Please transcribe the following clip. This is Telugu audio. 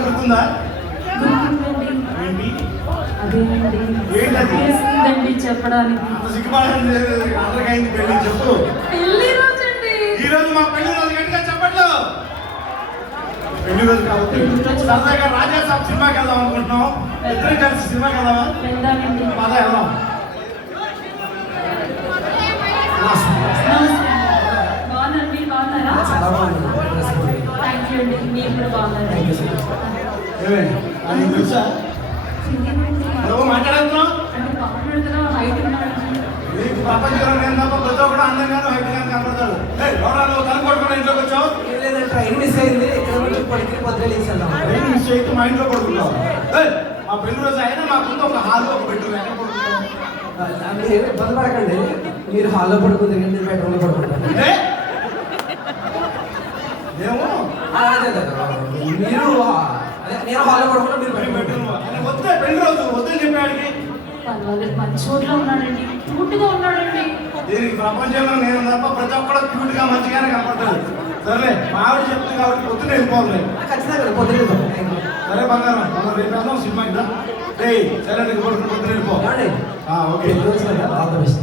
గుర్తుందా? చెప్పడానికి. అందరికైంది పెళ్ళి చెప్పు. పెళ్ళి ఈ రోజు మా పెళ్ళి రోజు గట్టిగా చెప్పట్లు. పెళ్ళి రోజు కాబట్టి సరదాగా రాజా సాబ్ సినిమాకి వెళ్దాం అనుకుంటున్నాం. ఇద్దరం కలిసి సినిమాకి వెళ్దామా? పద వెళ్దాం. యూ అండి మీరు కూడా బాగున్నారు హైట్ నీకు ప్రపంచంలో నేను ప్రతి ఒక్కడు అందంగాను హైట్గాను కనపడతాడు. ఇంట్లోకి వచ్చావు? ట్రైన్ మిస్ అయింది? ఇక్కడ నుంచి పడికి పొద్దులేసి వెళ్దాం ట్రైన్ మిస్ అయితే మా ఇంట్లో పడుకుంటావు? ఏయ్, మా పెళ్ళి రోజు అయినా మా ముందు ఒక హాల్ ఒక బెడ్రూమ్ ఎక్కడ పడుకుంటాం మీరు ఇబ్బంది పడకండి. మీరు హాల్లో పడుకుంది నేను బెడ్రూమ్లో పడుకుంటాను? ఏమో. మీరు నేను హాల్లో పడుకుంటా మీరు వద్దే పెళ్ళి రోజు చెప్పాడికి పర్వాలేదు ఉన్నాడండి క్యూట్గా ఉన్నాడండి దీనికి ప్రపంచంలో నేను తప్ప ప్రతి ఒక్కడు క్యూట్గా మంచిగానే కనపడతాడు సరే మావిడ చెప్తుంది కాబట్టి పొద్దున వెళ్ళిపోవాలి ఖచ్చితంగా పొద్దున సరే బంగారం మనం రేపు వెళ్దాం సినిమాకి దా రేయ్ సరే నీకు పొద్దున వెళ్ళిపో ఆ, ఓకే. All the best